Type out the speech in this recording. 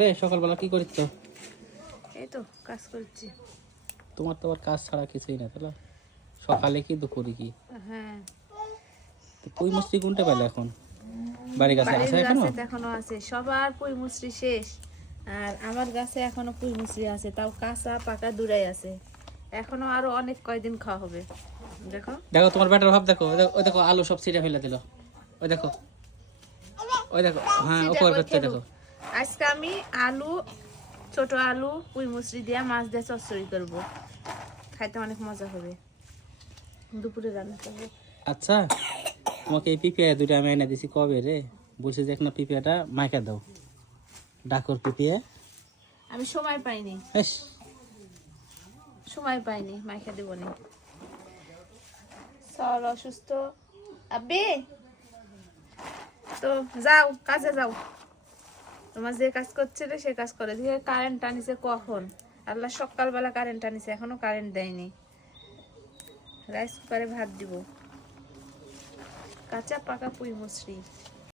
রে সকালবেলা কি করিস? এই তো কাজ করছি। তোমার তো আবার কাজ ছাড়া কিছুই না, তাহলে সকালে কি দুপুরে কি? হ্যাঁ, পুঁই মিষ্টি কোনটা পেলে এখন? বাড়ির কাছে বাড়ির আছে এখনো? গাছে তো এখনো আছে, সবার পুঁই মুচড়ি শেষ। আর আমার গাছে এখনো পুঁই মুচড়ি আছে, তাও কাঁচা পাকা দুটাই আছে। এখনো আরো অনেক কয়দিন খাওয়া হবে। দেখো দেখো তোমার ব্যাটার ভাব দেখো, ওই দেখো আলু সব ছিঁড়ে ফেলে দিল। ওই দেখো, ওই দেখো, হ্যাঁ চিটা উপর কই করতে খেলুক। দেখো। আজকে আমি আলু, ছোট আলু পুঁই মুচড়ি দিয়ে মাছ দিয়ে চচ্চড়ি করবো, খাইতে অনেক মজা হবে। দুপুরে রান্না করবো। আচ্ছা, তোমাকে এই পিপিয়া দুইটা আমি এনে দিছি কবে রে? বলছি যে একটা পিপিয়াটা মাইকা দাও, ডাকর পিপিয়া। আমি সময় পাইনি, হেস, সময় পাইনি, মাইকা দেবো না। চল অসুস্থ আব্বে, তো যাও কাজে যাও। তোমার যে কাজ করছে রে সে কাজ করে দিয়ে। কারেন্ট টানিছে কখন? আল্লাহ সকালবেলা কারেন্ট টানিছে, এখনো কারেন্ট দেয়নি। রাইস কুকারে ভাত দিব, কাঁচা পাকা পুঁই মুচড়ি।